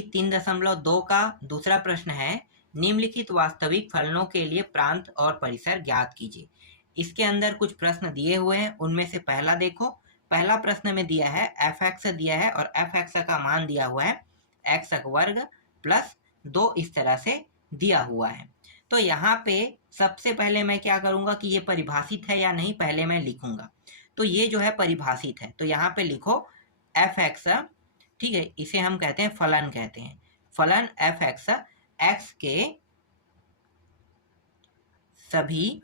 प्रणाली 3.2 का दूसरा प्रश्न है, निम्नलिखित वास्तविक फलनों के लिए प्रांत और परिसर ज्ञात कीजिए। इसके अंदर कुछ प्रश्न दिए हुए हैं, उनमें से पहला देखो। पहला प्रश्न में दिया है f(x) दिया है और f(x) का मान दिया हुआ है x² प्लस 2, इस तरह से दिया हुआ है। तो यहाँ पे सबसे पहले मैं क्या करूँगा कि ये परिभाषित है या नहीं, पहले मैं लिखूंगा। तो ये जो है परिभाषित है, तो यहाँ पे लिखो f(x), ठीक है, इसे हम कहते हैं फलन कहते हैं। फलन f(x) x के सभी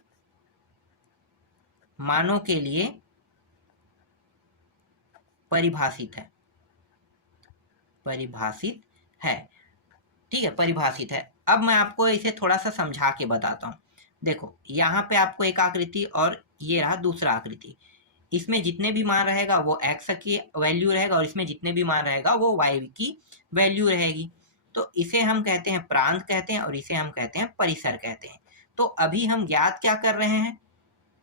मानों के लिए परिभाषित है, परिभाषित है, ठीक है, परिभाषित है। अब मैं आपको इसे थोड़ा सा समझा के बताता हूँ। देखो यहाँ पे आपको एक आकृति और ये रहा दूसरा आकृति। इसमें जितने भी मान रहेगा वो x की वैल्यू रहेगा और इसमें जितने भी मान रहेगा वो y की वैल्यू रहेगी। तो इसे हम कहते हैं प्रांत कहते हैं और इसे हम कहते हैं परिसर कहते हैं। तो अभी हम ज्ञात क्या कर रहे हैं,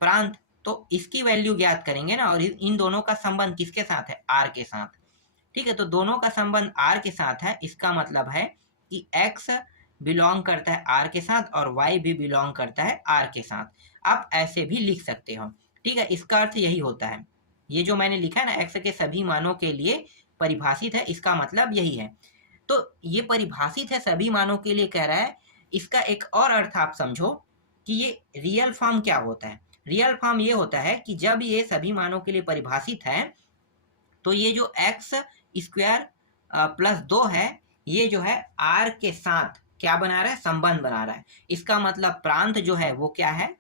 प्रांत, तो इसकी वैल्यू ज्ञात करेंगे ना। और इन दोनों का संबंध किसके साथ है, r के साथ, ठीक है। तो दोनों का संबंध r के साथ है, इसका मतलब है कि x बिलोंग करता है r के साथ और y भी बिलोंग करता है r के साथ। आप ऐसे भी लिख सकते हो, ठीक है। इसका अर्थ यही होता है, ये जो मैंने लिखा है ना x के सभी मानों के लिए परिभाषित है, इसका मतलब यही है। तो ये परिभाषित है सभी मानों के लिए कह रहा है। इसका एक और अर्थ आप समझो कि ये रियल फॉर्म क्या होता है। रियल फॉर्म ये होता है कि जब ये सभी मानों के लिए परिभाषित है तो ये जो x² प्लस 2 है, ये जो है r के साथ क्या बना रहा है, संबंध बना रहा है। इसका मतलब प्रांत जो है वो क्या है,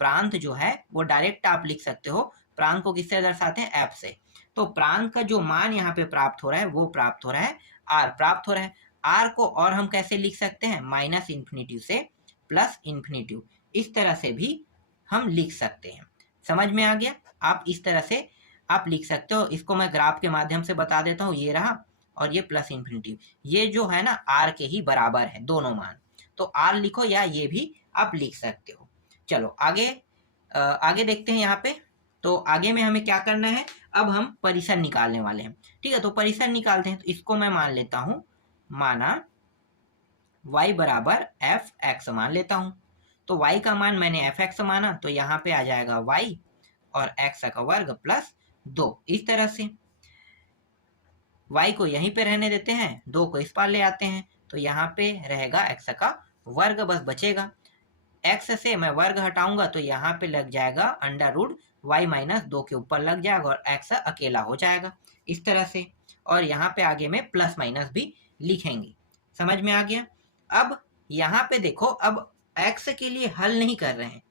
प्रांत जो है वो डायरेक्ट आप लिख सकते हो, प्रांत को किससे दर्शाते हैं, f से। तो प्रांत का जो मान यहाँ पे प्राप्त हो रहा है वो प्राप्त हो रहा है r, प्राप्त हो रहा है। r को और हम कैसे लिख सकते हैं, -∞ से +∞, इस तरह से भी हम लिख सकते हैं। समझ में आ गया, आप इस तरह से आप लिख सकते हो। इसको मैं ग्राफ के माध्यम से बता देता हूँ, ये रहा और ये +∞, ये जो है ना r के ही बराबर है दोनों मान। तो r लिखो या ये भी आप लिख सकते हो। चलो आगे देखते हैं यहाँ पे। तो आगे में हमें क्या करना है, अब हम परिसर निकालने वाले हैं, ठीक है। तो परिसर निकालते हैं, तो इसको मैं मान लेता हूँ, माना y बराबर f(x) मान लेता हूँ। तो y का मान मैंने f(x) माना, तो यहाँ पे आ जाएगा y और x² प्लस 2, इस तरह से। y को यहीं पे रहने देते हैं, 2 को इस पार ले आते हैं, तो यहाँ पे रहेगा x² बस बचेगा। x से मैं वर्ग हटाऊंगा तो यहाँ पे लग जाएगा √y-2 के ऊपर लग जाएगा और x अकेला हो जाएगा, इस तरह से। और यहाँ पे आगे में प्लस माइनस भी लिखेंगे। समझ में आ गया। अब यहाँ पे देखो, अब x के लिए हल नहीं कर रहे हैं,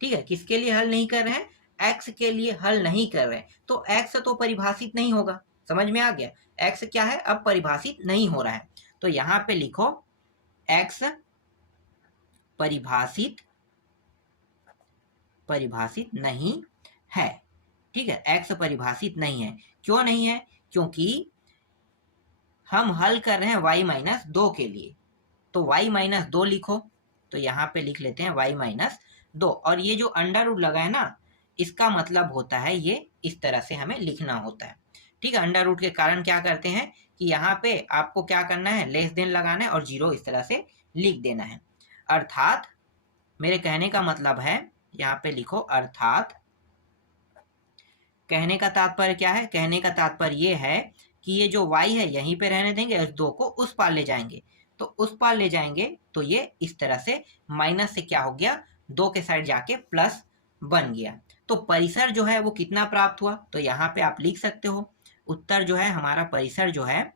ठीक है। किसके लिए हल नहीं कर रहे हैं, x के लिए हल नहीं कर रहे हैं, तो x तो परिभाषित नहीं होगा। समझ में आ गया, x क्या है, अब परिभाषित नहीं हो रहा है। तो यहाँ पे लिखो x परिभाषित नहीं है, ठीक है। x परिभाषित नहीं है, क्यों नहीं है, क्योंकि हम हल कर रहे हैं y-2 के लिए। तो y-2 लिखो, तो यहाँ पे लिख लेते हैं y-2, और ये जो अंडर रूट लगा है ना, इसका मतलब होता है ये इस तरह से हमें लिखना होता है, ठीक है। अंडर रूट के कारण क्या करते हैं कि यहाँ पे आपको क्या करना है, लेस देन लगाना है और 0 इस तरह से लिख देना है। अर्थात मेरे कहने का मतलब है, यहाँ पे लिखो अर्थात, कहने का तात्पर्य क्या है, कहने का तात्पर्य ये है कि ये जो y है यहीं पे रहने देंगे, इस 2 को उस पार ले जाएंगे। तो उस पार ले जाएंगे तो ये इस तरह से माइनस से क्या हो गया, 2 के साइड जाके प्लस बन गया। तो परिसर जो है वो कितना प्राप्त हुआ, तो यहाँ पे आप लिख सकते हो उत्तर जो है हमारा परिसर जो है,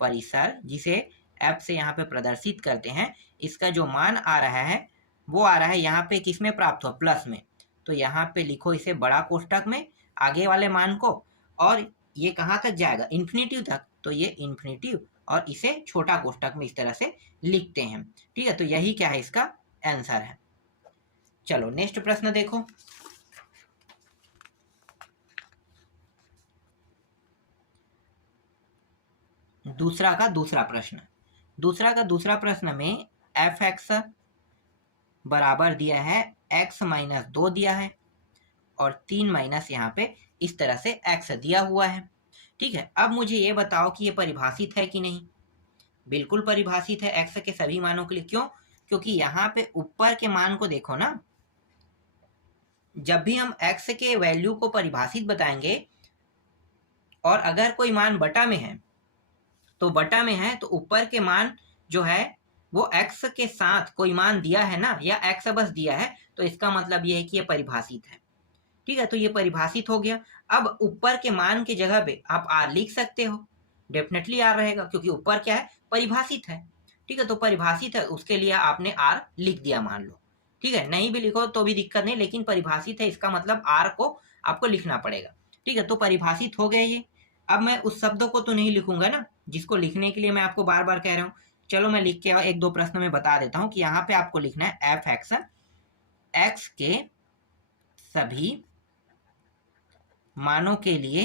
परिसर जिसे f से यहाँ पे प्रदर्शित करते हैं, इसका जो मान आ रहा है वो आ रहा है यहाँ पे किस में प्राप्त हुआ, प्लस में। तो यहाँ पे लिखो इसे बड़ा कोष्टक में आगे वाले मान को, और ये कहाँ तक जाएगा, इन्फिनिटिव तक। तो ये इन्फिनिटिव और इसे छोटा कोष्टक में इस तरह से लिखते हैं, ठीक है। तो यही क्या है, इसका आंसर है। चलो नेक्स्ट प्रश्न देखो। दूसरा का दूसरा प्रश्न में f(x) बराबर दिया है x-2 दिया है और 3 माइनस यहाँ पे इस तरह से x दिया हुआ है, ठीक है। अब मुझे ये बताओ कि ये परिभाषित है कि नहीं। बिल्कुल परिभाषित है x के सभी मानों के लिए। क्यों? क्योंकि यहाँ पे ऊपर के मान को देखो ना, जब भी हम x के वैल्यू को परिभाषित बताएंगे और अगर कोई मान बटा में है तो बटा में है तो ऊपर के मान जो है वो x के साथ कोई मान दिया है ना, या x बस दिया है, तो इसका मतलब ये है कि ये परिभाषित है। ठीक है, तो ये परिभाषित हो गया। अब ऊपर के मान की जगह पे आप r लिख सकते हो, डेफिनेटली r रहेगा क्योंकि ऊपर क्या है, परिभाषित है। ठीक है, तो परिभाषित है उसके लिए आपने r लिख दिया मान लो। ठीक है, नहीं भी लिखो तो भी दिक्कत नहीं, लेकिन परिभाषित है इसका मतलब r को आपको लिखना पड़ेगा। ठीक है, तो परिभाषित हो गया ये। अब मैं उस शब्द को तो नहीं लिखूंगा ना जिसको लिखने के लिए मैं आपको बार बार कह रहा हूँ। चलो मैं लिख के एक दो प्रश्न में बता देता हूँ कि यहाँ पे आपको लिखना है एफ एक्स एक्स के सभी मानों के लिए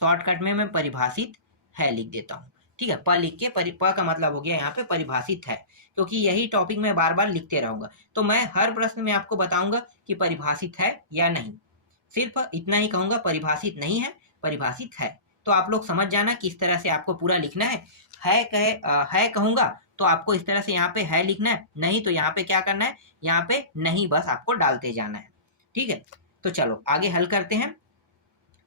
शॉर्टकट में मैं परिभाषित है लिख देता हूँ। ठीक है, प लिख के प का मतलब हो गया यहाँ पे परिभाषित है, क्योंकि यही टॉपिक मैं बार बार लिखते रहूंगा। तो मैं हर प्रश्न में आपको बताऊंगा कि परिभाषित है या नहीं, सिर्फ इतना ही कहूंगा परिभाषित नहीं है, परिभाषित है। तो आप लोग समझ जाना किस तरह से आपको पूरा लिखना है। है कहूंगा तो आपको इस तरह से यहाँ पे है लिखना है, नहीं तो यहाँ पे क्या करना है, यहाँ पे नहीं बस आपको डालते जाना है। ठीक है, तो चलो आगे हल करते हैं।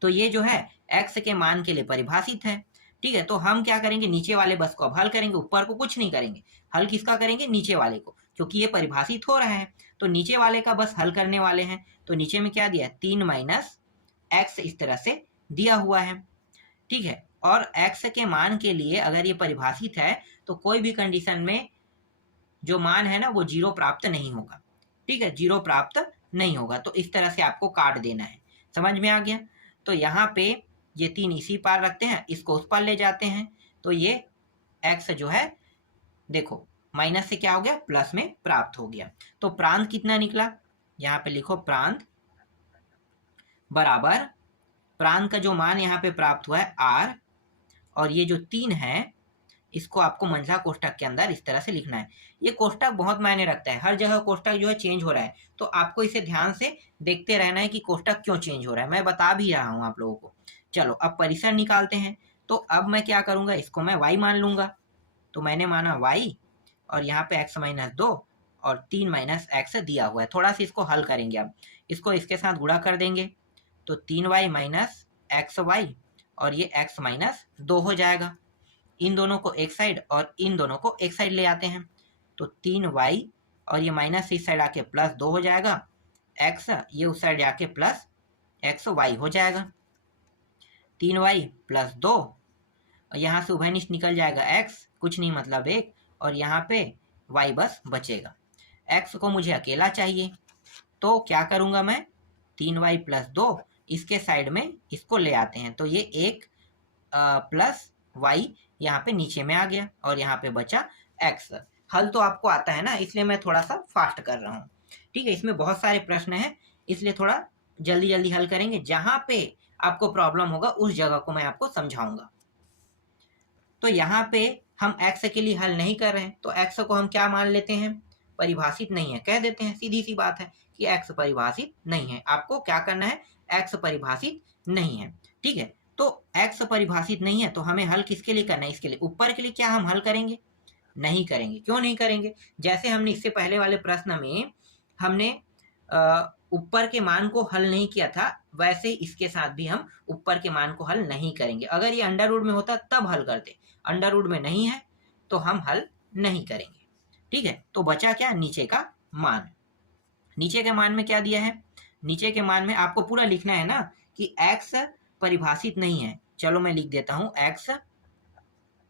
तो ये जो है x के मान के लिए परिभाषित है। ठीक है, तो हम क्या करेंगे, नीचे वाले बस को अब हल करेंगे, ऊपर को कुछ नहीं करेंगे। हल किसका करेंगे, नीचे वाले को, क्योंकि ये परिभाषित हो रहा है। तो नीचे वाले का बस हल करने वाले हैं। तो नीचे में क्या दिया है, 3 माइनस एक्स इस तरह से दिया हुआ है। ठीक है, और x के मान के लिए अगर ये परिभाषित है तो कोई भी कंडीशन में जो मान है ना वो 0 प्राप्त नहीं होगा। ठीक है, 0 प्राप्त नहीं होगा। तो इस तरह से आपको काट देना है। समझ में आ गया? तो यहाँ पे ये 3 इसी पार रखते हैं, इसको उस पार ले जाते हैं, तो ये x जो है देखो माइनस से क्या हो गया, प्लस में प्राप्त हो गया। तो प्रांत कितना निकला, यहाँ पे लिखो प्रांत बराबर, प्रांत का जो मान यहाँ पे प्राप्त हुआ है r, और ये जो 3 है इसको आपको मंझला कोष्ठक के अंदर इस तरह से लिखना है। ये कोष्ठक बहुत मायने रखता है, हर जगह कोष्ठक जो है चेंज हो रहा है, तो आपको इसे ध्यान से देखते रहना है कि कोष्ठक क्यों चेंज हो रहा है। मैं बता भी रहा हूँ आप लोगों को। चलो अब परिसर निकालते हैं। तो अब मैं क्या करूंगा, इसको मैं y मान लूंगा। तो मैंने माना y, और यहाँ पे x माइनस 2 और 3 माइनस एक्स दिया हुआ है। थोड़ा सा इसको हल करेंगे, अब इसको इसके साथ गुणा कर देंगे तो 3y माइनस एक्स वाई, और ये x माइनस 2 हो जाएगा। इन दोनों को एक साइड और इन दोनों को एक साइड ले आते हैं, तो 3y और ये माइनस इस साइड आके प्लस 2 हो जाएगा, x ये उस साइड आके प्लस एक्स वाई हो जाएगा। 3y प्लस 2, और यहाँ से उभयनिष्ठ निकल जाएगा x, कुछ नहीं मतलब 1, और यहाँ पे y बस बचेगा। x को मुझे अकेला चाहिए, तो क्या करूँगा मैं, 3y प्लस 2 इसके साइड में इसको ले आते हैं, तो ये 1 प्लस y यहाँ पे नीचे में आ गया, और यहाँ पे बचा x। हल तो आपको आता है ना, इसलिए मैं थोड़ा सा फास्ट कर रहा हूँ। ठीक है, इसमें बहुत सारे प्रश्न हैं, इसलिए थोड़ा जल्दी जल्दी हल करेंगे। जहाँ पे आपको प्रॉब्लम होगा उस जगह को मैं आपको समझाऊंगा। तो यहाँ पे हम x के लिए हल नहीं कर रहे हैं, तो x को हम क्या मान लेते हैं, परिभाषित नहीं है, कह देते हैं। सीधी सी बात है कि x परिभाषित नहीं है। आपको क्या करना है, x परिभाषित नहीं है। ठीक है, तो x परिभाषित नहीं है, तो हमें हल किसके लिए करना है, इसके लिए। ऊपर के लिए क्या हम हल करेंगे, नहीं करेंगे। क्यों नहीं करेंगे, जैसे हमने इससे पहले वाले प्रश्न में हमने ऊपर के मान को हल नहीं किया था, वैसे इसके साथ भी हम ऊपर के मान को हल नहीं करेंगे। अगर ये अंडर रूट में होता तब हल करते, अंडर रूट में नहीं है तो हम हल नहीं करेंगे। ठीक है, तो बचा क्या, नीचे का मान। नीचे के मान में क्या दिया है, नीचे के मान में आपको पूरा लिखना है ना कि x परिभाषित नहीं है। चलो मैं लिख देता हूं, x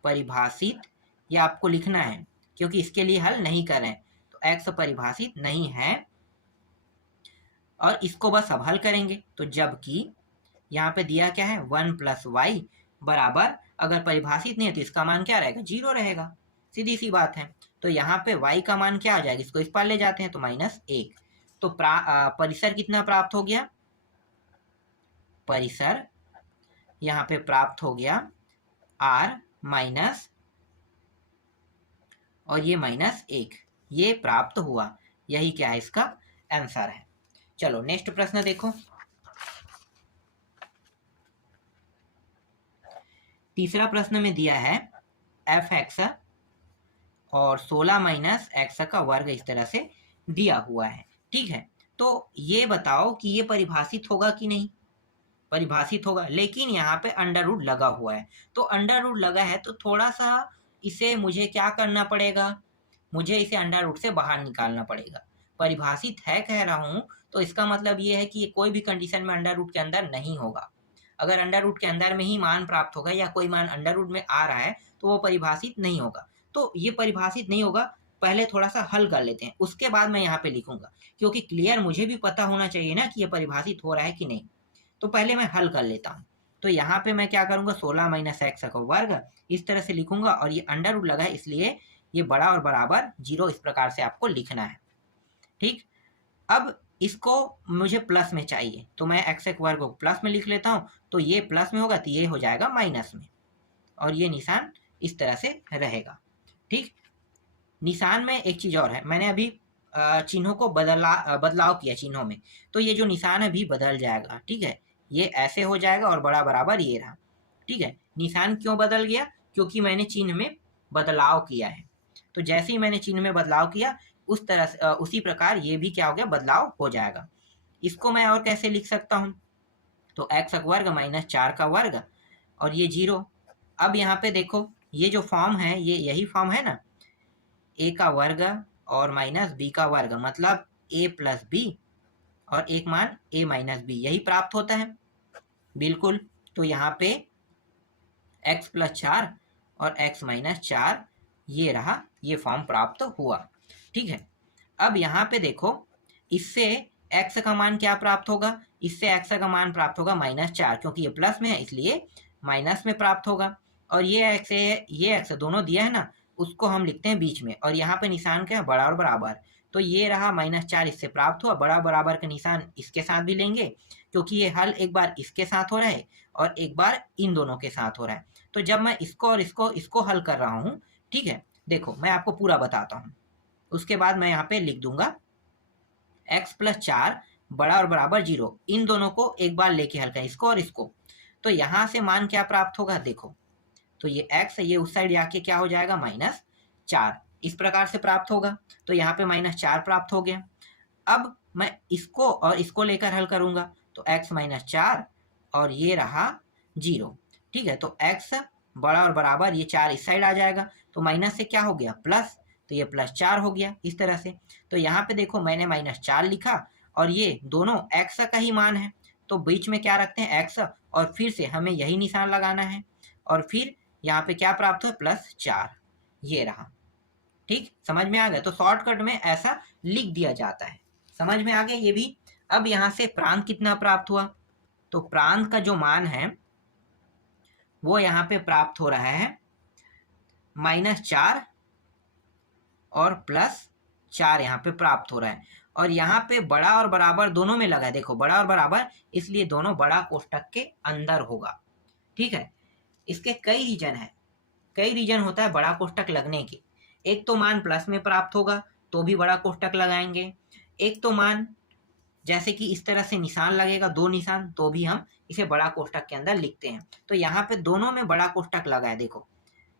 परिभाषित, ये आपको लिखना है क्योंकि इसके लिए हल नहीं कर रहे हैं। तो x परिभाषित नहीं है, और इसको बस अब हल करेंगे। तो जबकि यहाँ पे दिया क्या है, 1 प्लस वाई बराबर, अगर परिभाषित नहीं है तो इसका मान क्या रहेगा, 0 रहेगा। सीधी सी बात है। तो यहाँ पे y का मान क्या आ जाएगा, इसको इस पार ले जाते हैं तो -1। तो परिसर कितना प्राप्त हो गया, परिसर यहाँ पे प्राप्त हो गया r माइनस, और ये -1, ये प्राप्त हुआ। यही क्या है, इसका आंसर है। चलो नेक्स्ट प्रश्न देखो। तीसरा प्रश्न में दिया है एफ एक्स और 16 माइनस एक्स का वर्ग इस तरह से दिया हुआ है। ठीक है, तो ये बताओ कि ये परिभाषित होगा कि नहीं? परिभाषित होगा, लेकिन यहाँ पे अंडर रूट लगा हुआ है। तो अंडर रूट लगा है तो थोड़ा सा इसे मुझे क्या करना पड़ेगा, मुझे इसे अंडर रूट से बाहर निकालना पड़ेगा। परिभाषित है कह रहा हूँ तो इसका मतलब ये है कि ये कोई भी कंडीशन में अंडर रूट के अंदर नहीं होगा। अगर अंडर रूट के अंदर में ही मान प्राप्त होगा या कोई मान अंडर रूट में आ रहा है तो वो परिभाषित नहीं होगा। तो ये परिभाषित नहीं होगा, पहले थोड़ा सा हल कर लेते हैं, उसके बाद मैं यहाँ पे लिखूंगा, क्योंकि क्लियर मुझे भी पता होना चाहिए ना कि ये परिभाषित हो रहा है कि नहीं। तो पहले मैं हल कर लेता हूँ। तो यहाँ पे मैं क्या करूँगा, 16 माइनस एक्स का वर्ग इस तरह से लिखूंगा, और ये अंडर रूट लगा है इसलिए ये बड़ा और बराबर 0 इस प्रकार से आपको लिखना है। ठीक, अब इसको मुझे प्लस में चाहिए तो मैं एक्स एक वर्ग को प्लस में लिख लेता हूँ, तो ये प्लस में होगा तो ये हो जाएगा माइनस में, और ये निशान इस तरह से रहेगा। ठीक, निशान में एक चीज़ और है, मैंने अभी चिन्हों को बदलाव किया चिन्हों में, तो ये जो निशान है भी बदल जाएगा। ठीक है, ये ऐसे हो जाएगा और बड़ा बराबर ये रहा। ठीक है, निशान क्यों बदल गया, क्योंकि मैंने चिन्ह में बदलाव किया है। तो जैसे ही मैंने चिन्ह में बदलाव किया उस तरह से उसी प्रकार ये भी क्या हो गया, बदलाव हो जाएगा। इसको मैं और कैसे लिख सकता हूँ, तो एक्स वर्ग माइनस 4 का वर्ग और ये 0। अब यहाँ पे देखो ये जो फॉर्म है ये यही फॉर्म है ना, ए का वर्ग और माइनस बी का वर्ग, मतलब ए प्लस बी और एक मान ए माइनस बी, यही प्राप्त होता है बिल्कुल। तो यहाँ पे x प्लस 4 और x माइनस 4 ये रहा, ये फॉर्म प्राप्त हुआ। ठीक है, अब यहाँ पे देखो इससे x का मान क्या प्राप्त होगा, इससे x का मान प्राप्त होगा माइनस 4, क्योंकि ये प्लस में है इसलिए माइनस में प्राप्त होगा। और ये x दोनों दिया है ना, उसको हम लिखते हैं बीच में, और यहाँ पे निशान क्या है, बड़ा और बराबर। तो ये रहा माइनस 4 इससे प्राप्त हुआ, बड़ा बराबर का निशान इसके साथ भी लेंगे, क्योंकि ये हल एक बार इसके साथ हो रहा है और एक बार इन दोनों के साथ हो रहा है। तो जब मैं इसको और इसको हल कर रहा हूँ, ठीक है, देखो मैं आपको पूरा बताता हूँ, उसके बाद मैं यहाँ पे लिख दूंगा x प्लस 4 बड़ा और बराबर 0, इन दोनों को एक बार लेके हल करें, इसको और इसको। तो यहाँ से मान क्या प्राप्त होगा, देखो तो ये x ये उस साइड जाके क्या हो जाएगा, माइनस 4 इस प्रकार से प्राप्त होगा। तो यहाँ पे माइनस 4 प्राप्त हो गया। अब मैं इसको और इसको लेकर हल करूंगा, तो x माइनस 4 और ये रहा 0। ठीक है, तो x बड़ा और बराबर ये 4 इस साइड आ जाएगा, तो माइनस से क्या हो गया, प्लस, तो ये प्लस 4 हो गया इस तरह से। तो यहाँ पे देखो मैंने माइनस 4 लिखा और ये दोनों x का ही मान है, तो बीच में क्या रखते हैं, x, और फिर से हमें यही निशान लगाना है, और फिर यहाँ पे क्या प्राप्त हुआ, प्लस 4 ये रहा। ठीक, समझ में आ गया। तो शॉर्टकट में ऐसा लिख दिया जाता है, समझ में आ गया ये भी। अब यहाँ से प्रांत कितना प्राप्त हुआ, तो प्रांत का जो मान है वो यहाँ पे प्राप्त हो रहा है माइनस 4 और प्लस 4 यहाँ पे प्राप्त हो रहा है, और यहाँ पे बड़ा और बराबर दोनों में लगा है, देखो बड़ा और बराबर, इसलिए दोनों बड़ा कोष्टक के अंदर होगा। ठीक है, इसके कई रीजन है, कई रीजन होता है बड़ा कोष्टक लगने के। एक तो मान प्लस में प्राप्त होगा तो भी बड़ा कोष्टक लगाएंगे, एक तो मान जैसे कि इस तरह से निशान लगेगा, 2 निशान, तो भी हम इसे बड़ा कोष्टक के अंदर लिखते हैं। तो यहाँ पे दोनों में बड़ा कोष्टक लगा है, देखो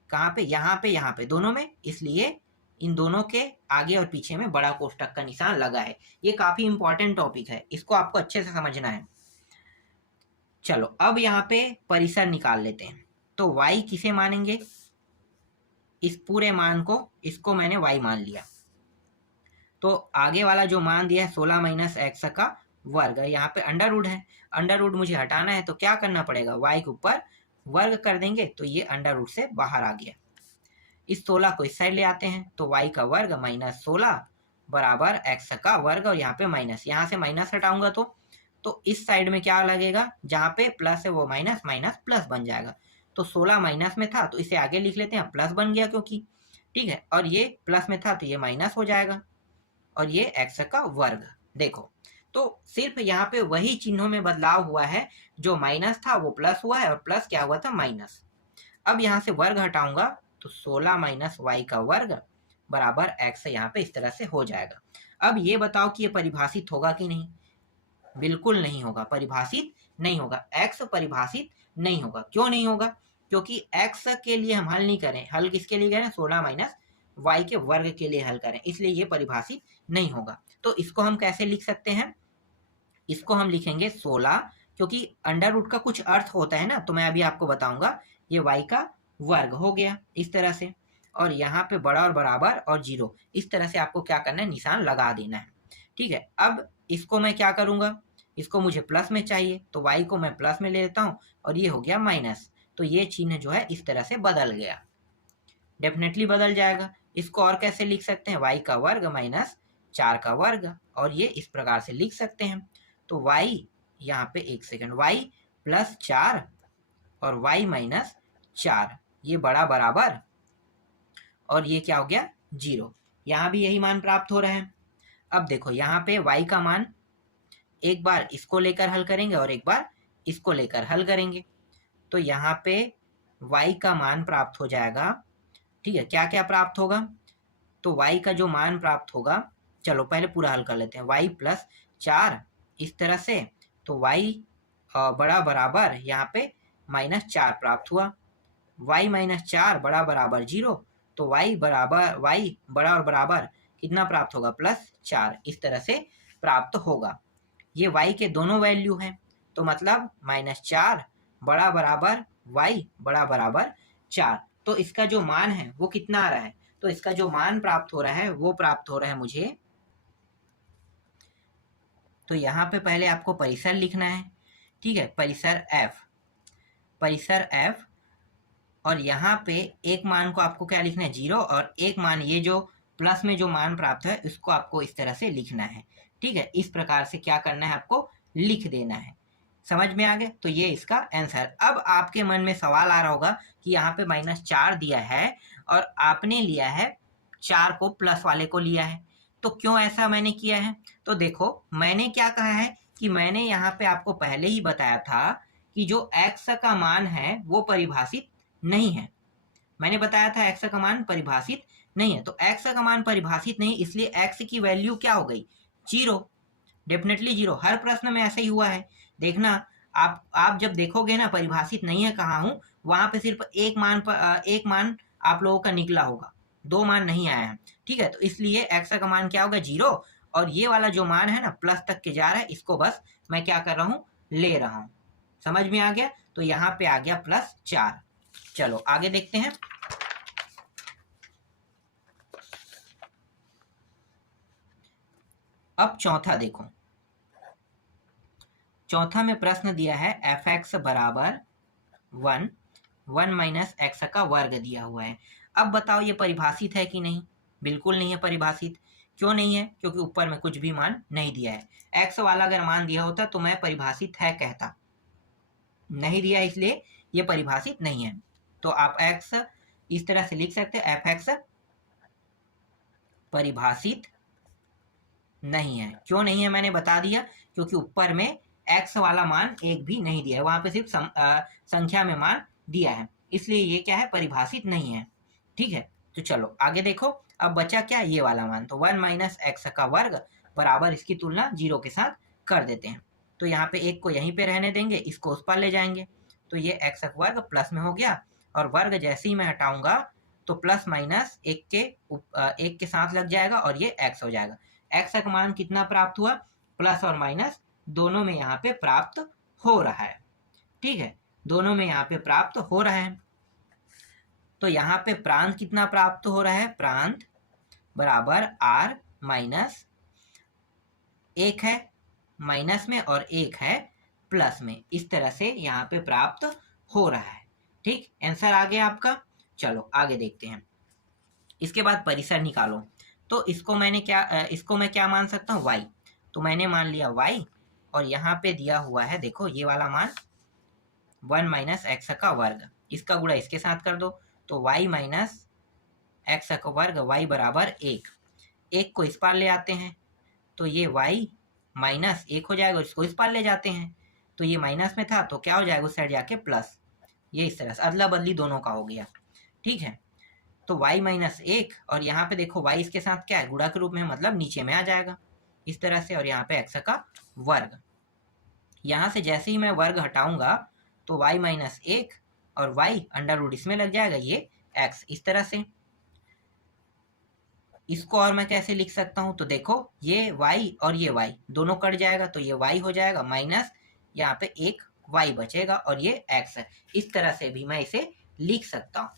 कहाँ पे, यहाँ पे दोनों में, इसलिए इन दोनों के आगे और पीछे में बड़ा कोष्टक का निशान लगा है। ये काफी इंपॉर्टेंट टॉपिक है, इसको आपको अच्छे से समझना है। चलो अब यहाँ पे परिसर निकाल लेते हैं। तो y किसे मानेंगे, इस पूरे मान को, इसको मैंने y मान लिया। तो आगे वाला जो मान दिया है 16 माइनस एक्स का वर्ग, यहाँ पे अंडर रूट है, अंडर रूट मुझे हटाना है तो क्या करना पड़ेगा, y के ऊपर वर्ग कर देंगे, तो ये अंडर रूट से बाहर आ गया। इस 16 को इस साइड ले आते हैं, तो y का वर्ग माइनस 16 बराबर x का वर्ग, और यहाँ पे माइनस, यहाँ से माइनस हटाऊंगा तो इस साइड में क्या लगेगा, जहाँ पे प्लस है वो माइनस, माइनस प्लस बन जाएगा। तो 16 माइनस में था तो इसे आगे लिख लेते हैं, प्लस बन गया क्योंकि, ठीक है, और ये प्लस में था तो ये माइनस हो जाएगा, और ये x का वर्ग। देखो तो सिर्फ यहाँ पे वही चिन्हों में बदलाव हुआ है, जो माइनस था वो प्लस हुआ है और प्लस क्या हुआ था, माइनस। अब यहाँ से वर्ग हटाऊंगा तो 16 माइनस y का वर्ग बराबर x यहाँ पे इस तरह से हो जाएगा। अब ये बताओ कि ये परिभाषित होगा कि नहीं, बिल्कुल नहीं होगा, परिभाषित नहीं होगा, x परिभाषित नहीं होगा। क्यों नहीं होगा, क्योंकि x के लिए हम हल नहीं करें, हल किसके लिए करें, 16 माइनस y के वर्ग के लिए हल करें, इसलिए ये परिभाषित नहीं होगा। तो इसको हम कैसे लिख सकते हैं, इसको हम लिखेंगे 16, क्योंकि अंडर रूट का कुछ अर्थ होता है ना, तो मैं अभी आपको बताऊंगा। ये y का वर्ग हो गया इस तरह से, और यहाँ पे बड़ा और बराबर और 0, इस तरह से आपको क्या करना है, निशान लगा देना है। ठीक है, अब इसको मैं क्या करूंगा, इसको मुझे प्लस में चाहिए, तो y को मैं प्लस में ले लेता हूँ, और ये हो गया माइनस, तो ये चिन्ह जो है इस तरह से बदल गया, डेफिनेटली बदल जाएगा। इसको और कैसे लिख सकते हैं, y का वर्ग माइनस 4 का वर्ग, और ये इस प्रकार से लिख सकते हैं। तो y, यहाँ पे एक सेकंड, y प्लस 4 और y माइनस 4, ये बड़ा बराबर, और ये क्या हो गया 0, यहाँ भी यही मान प्राप्त हो रहे हैं। अब देखो यहाँ पे y का मान, एक बार इसको लेकर हल करेंगे और एक बार इसको लेकर हल करेंगे, तो यहाँ पे y का मान प्राप्त हो जाएगा। ठीक है, क्या क्या प्राप्त होगा, तो y का जो मान प्राप्त होगा, चलो पहले पूरा हल कर लेते हैं, y प्लस 4 इस तरह से, तो y बड़ा बराबर यहाँ पे माइनस 4 प्राप्त हुआ, y माइनस 4 बड़ा बराबर 0, तो y बराबर, y बड़ा और बराबर कितना प्राप्त होगा, प्लस 4, इस तरह से प्राप्त होगा। ये y के दोनों वैल्यू हैं, तो मतलब माइनस 4 बड़ा बराबर y बड़ा बराबर 4, तो इसका जो मान है वो कितना आ रहा है, तो इसका जो मान प्राप्त हो रहा है वो प्राप्त हो रहा है मुझे, तो यहाँ पे पहले आपको परिसर लिखना है। ठीक है, परिसर f, और यहाँ पे एक मान को आपको क्या लिखना है, 0, और एक मान, ये जो प्लस में जो मान प्राप्त है इसको आपको इस तरह से लिखना है। ठीक है, इस प्रकार से क्या करना है, आपको लिख देना है। समझ में आ गया, तो ये इसका आंसर। अब आपके मन में सवाल आ रहा होगा कि यहाँ पे माइनस 4 दिया है और आपने लिया है 4 को प्लस वाले को लिया है, तो क्यों ऐसा मैंने किया है। तो देखो मैंने क्या कहा है कि मैंने यहाँ पे आपको पहले ही बताया था कि जो x का मान है वो परिभाषित नहीं है, मैंने बताया था x का मान परिभाषित नहीं है, तो x का मान परिभाषित नहीं, इसलिए x की वैल्यू क्या हो गई, 0, डेफिनेटली 0। हर प्रश्न में ऐसा ही हुआ है, देखना आप जब देखोगे ना परिभाषित नहीं है कहाँ हूँ, वहां पे सिर्फ एक मान आप लोगों का निकला होगा, 2 मान नहीं आया है। ठीक है, तो इसलिए x का मान क्या होगा, 0, और ये वाला जो मान है ना प्लस तक के जा रहा है, इसको बस मैं क्या कर रहा हूँ, ले रहा हूँ। समझ में आ गया, तो यहाँ पे आ गया प्लस 4। चलो आगे देखते हैं। अब चौथा देखो, चौथा में प्रश्न दिया है f(x) बराबर 1 माइनस x का वर्ग दिया हुआ है। अब बताओ ये परिभाषित है कि नहीं, बिल्कुल नहीं है परिभाषित। क्यों नहीं है, क्योंकि ऊपर में कुछ भी मान नहीं दिया है। x वाला अगर मान दिया होता तो मैं परिभाषित है कहता, नहीं दिया इसलिए ये परिभाषित नहीं है। तो आप x इस तरह से लिख सकते हैं, f(x) परिभाषित नहीं है। क्यों नहीं है मैंने बता दिया, क्योंकि ऊपर में x वाला मान एक भी नहीं दिया है, वहां पे सिर्फ संख्या में मान दिया है, इसलिए ये क्या है, परिभाषित नहीं है। ठीक है, तो चलो आगे देखो। अब बचा क्या, ये वाला मान, तो 1 माइनस x का वर्ग बराबर, इसकी तुलना 0 के साथ कर देते हैं, तो यहाँ पे एक को यहीं पे रहने देंगे, इसको उस पर ले जाएंगे, तो ये x का वर्ग प्लस में हो गया, और वर्ग जैसे ही मैं हटाऊंगा तो प्लस माइनस एक के साथ लग जाएगा और ये x हो जाएगा। x का मान कितना प्राप्त हुआ, प्लस और माइनस दोनों में यहाँ पे प्राप्त हो रहा है। ठीक है, दोनों में यहाँ पे प्राप्त हो रहा है, तो यहाँ पे प्रांत कितना प्राप्त हो रहा है, प्रांत बराबर r माइनस 1 है माइनस में और 1 है प्लस में, इस तरह से यहाँ पे प्राप्त हो रहा है। ठीक, आंसर आ गया आपका। चलो आगे देखते हैं। इसके बाद परिसर निकालो, तो इसको मैं क्या मान सकता हूँ, y, तो मैंने मान लिया y, और यहाँ पे दिया हुआ है देखो ये वाला मान 1 माइनस x का वर्ग, इसका गुणा इसके साथ कर दो, तो y माइनस x का वर्ग y बराबर 1 को इस पार ले आते हैं, तो ये y माइनस 1 हो जाएगा, इसको इस पार ले जाते हैं, तो ये माइनस में था तो क्या हो जाएगा, उस साइड जाके प्लस, ये इस तरह से अदला बदली दोनों का हो गया। ठीक है, तो y माइनस 1, और यहाँ पे देखो y इसके साथ क्या है, गुणा के रूप में, मतलब नीचे में आ जाएगा इस तरह से, और यहाँ पे x का वर्ग, यहाँ से जैसे ही मैं वर्ग हटाऊंगा तो y माइनस 1 और y अंडर रूट इसमें लग जाएगा, ये x। इस तरह से इसको और मैं कैसे लिख सकता हूँ, तो देखो ये y और ये y दोनों कट जाएगा, तो ये y हो जाएगा माइनस यहाँ पे एक y बचेगा और ये x है। इस तरह से भी मैं इसे लिख सकता हूँ।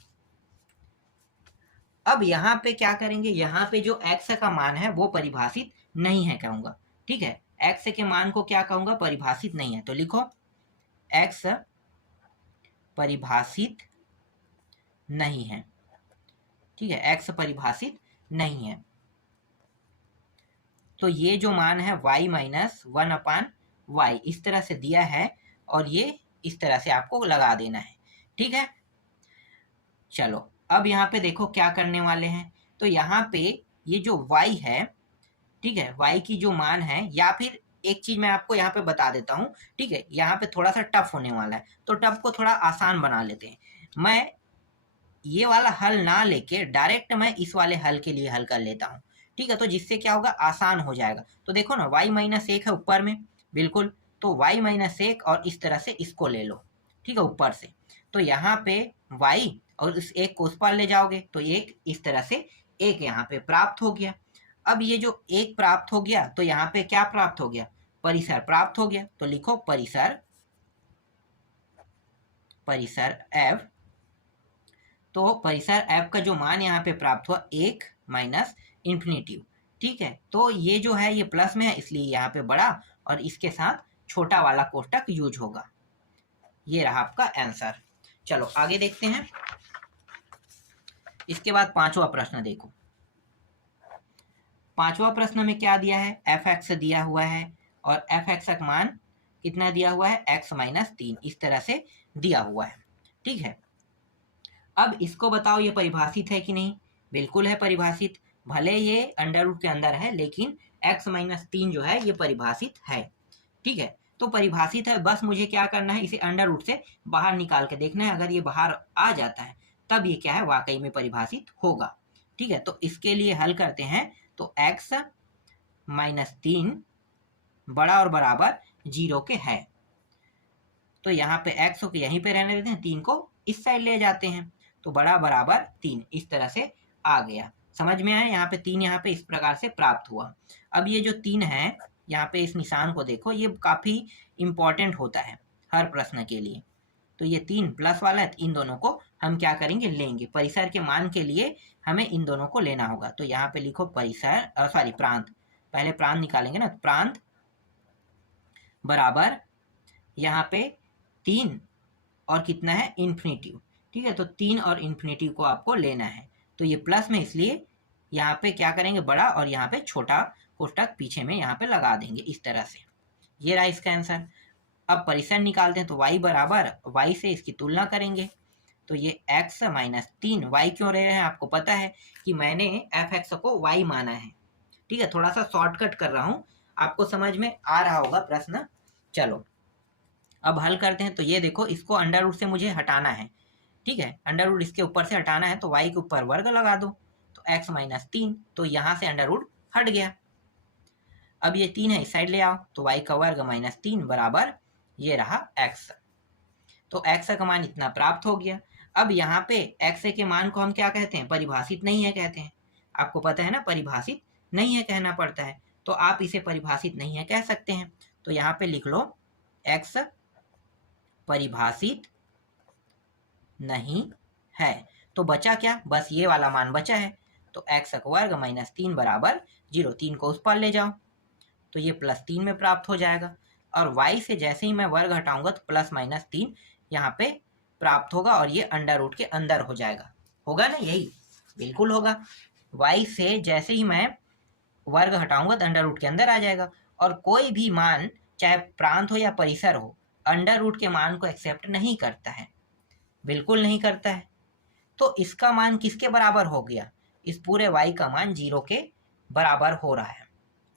अब यहाँ पे क्या करेंगे, यहाँ पे जो x का मान है वो परिभाषित नहीं है कहूँगा, ठीक है। x के मान को क्या कहूँगा, परिभाषित नहीं है। तो लिखो x परिभाषित नहीं है, ठीक है, x परिभाषित नहीं है। तो ये जो मान है y माइनस 1/y इस तरह से दिया है और ये इस तरह से आपको लगा देना है, ठीक है। चलो अब यहाँ पे देखो क्या करने वाले हैं। तो यहाँ पे ये जो y है, ठीक है, y की जो मान है, या फिर एक चीज मैं आपको यहाँ पे बता देता हूँ, ठीक है। यहाँ पे थोड़ा सा टफ होने वाला है, तो टफ को थोड़ा आसान बना लेते हैं। मैं ये वाला हल ना लेके डायरेक्ट मैं इस वाले हल के लिए हल कर लेता हूँ, ठीक है। तो जिससे क्या होगा, आसान हो जाएगा। तो देखो ना y माइनस 1 है ऊपर में, बिल्कुल। तो y माइनस 1 और इस तरह से इसको ले लो, ठीक है, ऊपर से। तो यहाँ पे y और इस एक को उस पार ले जाओगे तो एक इस तरह से एक यहाँ पे प्राप्त हो गया। अब ये जो एक प्राप्त हो गया, तो यहाँ पे क्या प्राप्त हो गया, परिसर प्राप्त हो गया। तो लिखो परिसर, परिसर f। तो परिसर f का जो मान यहाँ पे प्राप्त हुआ 1 माइनस इन्फिनिटी, ठीक है। तो ये जो है ये प्लस में है, इसलिए यहाँ पे बड़ा और इसके साथ छोटा वाला कोष्टक यूज होगा। ये रहा आपका आंसर। चलो आगे देखते हैं। इसके बाद पांचवा प्रश्न देखो। पांचवा प्रश्न में क्या दिया है, f(x) दिया हुआ है और f(x) का मान कितना दिया हुआ है, x माइनस 3 इस तरह से दिया हुआ है, ठीक है। अब इसको बताओ ये परिभाषित है कि नहीं। बिल्कुल है परिभाषित, भले ये अंडर रूट के अंदर है लेकिन x माइनस 3 जो है ये परिभाषित है, ठीक है। तो परिभाषित है, बस मुझे क्या करना है, इसे अंडर रूट से बाहर निकाल के देखना है। अगर ये बाहर आ जाता है तब ये क्या है, वाकई में परिभाषित होगा, ठीक है। तो इसके लिए हल करते हैं। तो x माइनस 3 बड़ा और बराबर 0 के है। तो यहाँ पे x को यहीं पे रहने देते हैं, 3 को इस साइड ले जाते हैं, तो बड़ा बराबर 3 इस तरह से आ गया। समझ में आया, यहाँ पे 3 यहाँ पे इस प्रकार से प्राप्त हुआ। अब ये जो 3 है, यहाँ पे इस निशान को देखो, ये काफी इंपॉर्टेंट होता है हर प्रश्न के लिए। तो ये 3 प्लस वाला है, इन दोनों को हम क्या करेंगे, लेंगे। परिसर के मान के लिए हमें इन दोनों को लेना होगा। तो यहाँ पे लिखो परिसर, सॉरी प्रांत, पहले प्रांत निकालेंगे ना। प्रांत बराबर यहाँ पे 3 और कितना है, इन्फिनिटी, ठीक है। तो 3 और इन्फिनिटी को आपको लेना है। तो ये प्लस में, इसलिए यहाँ पे क्या करेंगे, बड़ा और यहाँ पे छोटा कोष्टक पीछे में यहाँ पे लगा देंगे इस तरह से। ये रहा इसका आंसर। अब परिसर निकालते हैं। तो y बराबर, y से इसकी तुलना करेंगे। तो ये x माइनस 3, y क्यों ले रहे हैं, आपको पता है कि मैंने f(x) को y माना है, ठीक है। थोड़ा सा शॉर्टकट कर रहा हूँ, आपको समझ में आ रहा होगा प्रश्न। चलो अब हल करते हैं। तो ये देखो, इसको अंडर रूट से मुझे हटाना है, ठीक है। अंडर रूट इसके ऊपर से हटाना है, तो y के ऊपर वर्ग लगा दो। तो x माइनस 3, तो यहाँ से अंडर रूट हट गया। अब ये 3 है, इस साइड ले आओ। तो y का वर्ग माइनस 3 बराबर ये रहा x। तो x का मान इतना प्राप्त हो गया। अब यहाँ पे x के मान को हम क्या कहते हैं, परिभाषित नहीं है कहते हैं। आपको पता है ना, परिभाषित नहीं है कहना पड़ता है। तो आप इसे परिभाषित नहीं है कह सकते हैं। तो यहाँ पे लिख लो x परिभाषित नहीं है। तो बचा क्या, बस ये वाला मान बचा है। तो x का वर्ग माइनस 3 बराबर 0, 3 को उस पार ले जाओ, तो ये प्लस 3 में प्राप्त हो जाएगा। और y से जैसे ही मैं वर्ग हटाऊंगा तो प्लस माइनस 3 यहाँ पे प्राप्त होगा और ये अंडर रूट के अंदर हो जाएगा। होगा ना, यही बिल्कुल होगा। y से जैसे ही मैं वर्ग हटाऊंगा तो अंडर रूट के अंदर आ जाएगा। और कोई भी मान, चाहे प्रांत हो या परिसर हो, अंडर रूट के मान को एक्सेप्ट नहीं करता है, बिल्कुल नहीं करता है। तो इसका मान किसके बराबर हो गया, इस पूरे y का मान 0 के बराबर हो रहा है,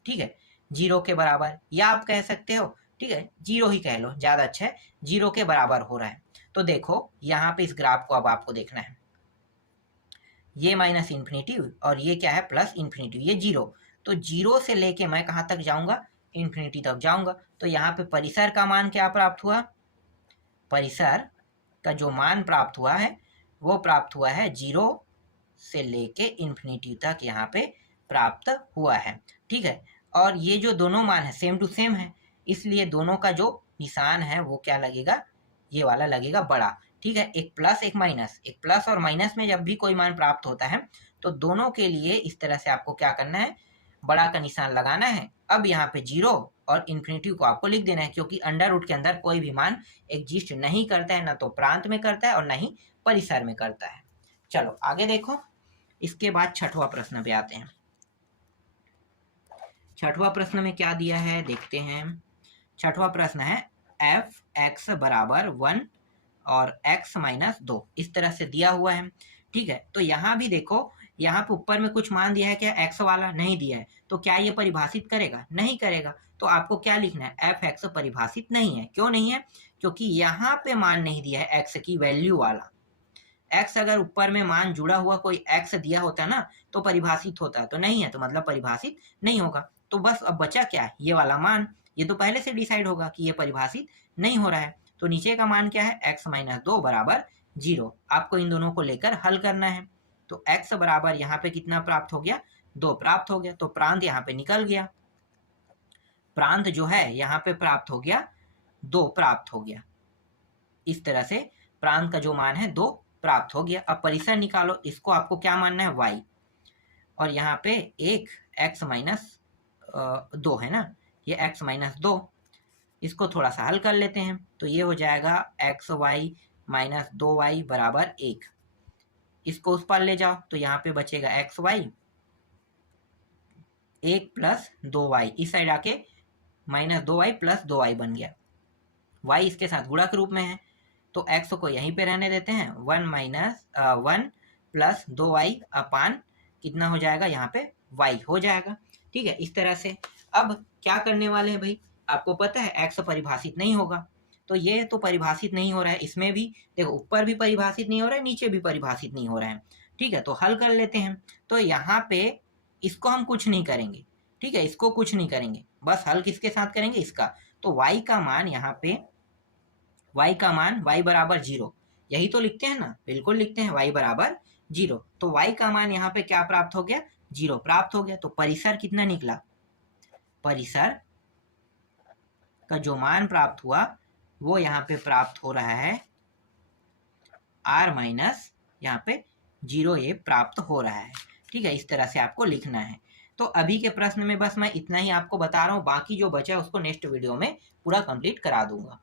ठीक है। 0 के बराबर, या आप कह सकते हो, ठीक है, 0 ही कह लो, ज़्यादा अच्छा है, 0 के बराबर हो रहा है। तो देखो यहाँ पे इस ग्राफ को अब आपको देखना है, ये माइनस इन्फिनिटी और ये क्या है, प्लस इन्फिनिटी, ये 0। तो 0 से लेके मैं कहाँ तक जाऊँगा, इन्फिनिटी तक जाऊँगा। तो यहाँ पे परिसर का मान क्या प्राप्त हुआ, परिसर का जो मान प्राप्त हुआ है वो प्राप्त हुआ है 0 से लेके इन्फिनिटी तक यहाँ पे प्राप्त हुआ है। ठीक है, और ये जो दोनों मान है सेम टू सेम है, इसलिए दोनों का जो निशान है वो क्या लगेगा, ये वाला लगेगा बड़ा। ठीक है, एक प्लस एक माइनस, एक प्लस और माइनस में जब भी कोई मान प्राप्त होता है तो दोनों के लिए इस तरह से आपको क्या करना है, बड़ा का निशान लगाना है। अब यहाँ पे 0 और इन्फिनिटी को आपको लिख देना है, क्योंकि अंडर रूट के अंदर कोई भी मान एग्जिस्ट नहीं करता है, ना तो प्रांत में करता है और ना ही परिसर में करता है। चलो आगे देखो, इसके बाद छठवां प्रश्न पे आते हैं। छठवां प्रश्न में क्या दिया है देखते हैं। छठवां प्रश्न है एफ एक्स बराबर 1 और x माइनस 2, इस तरह से दिया हुआ है। ठीक है, तो यहाँ भी देखो, यहाँ पे ऊपर में कुछ मान दिया है, क्या x वाला नहीं दिया है, तो क्या ये परिभाषित करेगा, नहीं करेगा। तो आपको क्या लिखना है, एफ एक्स परिभाषित नहीं है। क्यों नहीं है, क्योंकि यहाँ पे मान नहीं दिया है x की वैल्यू वाला। x अगर ऊपर में मान जुड़ा हुआ कोई x दिया होता ना तो परिभाषित होता, तो नहीं है, तो मतलब परिभाषित नहीं होगा। तो बस अब बचा क्या है, ये वाला मान, ये तो पहले से डिसाइड होगा कि ये परिभाषित नहीं हो रहा है। तो नीचे का मान क्या है, x माइनस 2 बराबर 0। आपको इन दोनों को लेकर हल करना है। तो x बराबर यहाँ पे कितना प्राप्त हो गया, 2 प्राप्त हो गया, तो प्रांत यहाँ पे निकल गया। प्रांत जो है यहाँ पे प्राप्त हो गया, 2 प्राप्त हो गया। इस तरह से प्रांत का जो मान है 2 प्राप्त हो गया। अब परिसर निकालो, इसको आपको क्या मानना है, y, और यहाँ पे एक x माइनस 2 है ना, ये x माइनस 2, इसको थोड़ा सा हल कर लेते हैं। तो ये हो जाएगा एक्स वाई माइनस 2y बराबर 1। इसको उस पर ले जाओ तो यहाँ पे बचेगा एक्स वाई 1 प्लस 2y, इस साइड आके माइनस 2y प्लस 2y बन गया। y इसके साथ गुणक रूप में है, तो x को यहीं पे रहने देते हैं। 1 प्लस 2y अपान कितना हो जाएगा, यहाँ पे y हो जाएगा। ठीक है, इस तरह से अब क्या करने वाले हैं भाई, आपको पता है x परिभाषित नहीं होगा, तो ये तो परिभाषित नहीं हो रहा है। इसमें भी देखो, ऊपर भी परिभाषित नहीं हो रहा है, नीचे भी परिभाषित नहीं हो रहा है। ठीक है, तो हल कर लेते हैं। तो यहाँ पे इसको हम कुछ नहीं करेंगे। ठीक है, इसको कुछ नहीं करेंगे, बस हल किसके साथ करेंगे, इसका। तो y का मान यहाँ पे, y का मान y बराबर 0, यही तो लिखते हैं ना, बिल्कुल लिखते हैं y बराबर 0। तो y का मान यहाँ पे क्या प्राप्त हो गया, 0 प्राप्त हो गया। तो परिसर कितना निकला, परिसर का जो मान प्राप्त हुआ वो यहाँ पे प्राप्त हो रहा है r माइनस यहाँ पे 0, ये प्राप्त हो रहा है। ठीक है, इस तरह से आपको लिखना है। तो अभी के प्रश्न में बस मैं इतना ही आपको बता रहा हूँ, बाकी जो बचा है उसको नेक्स्ट वीडियो में पूरा कंप्लीट करा दूंगा।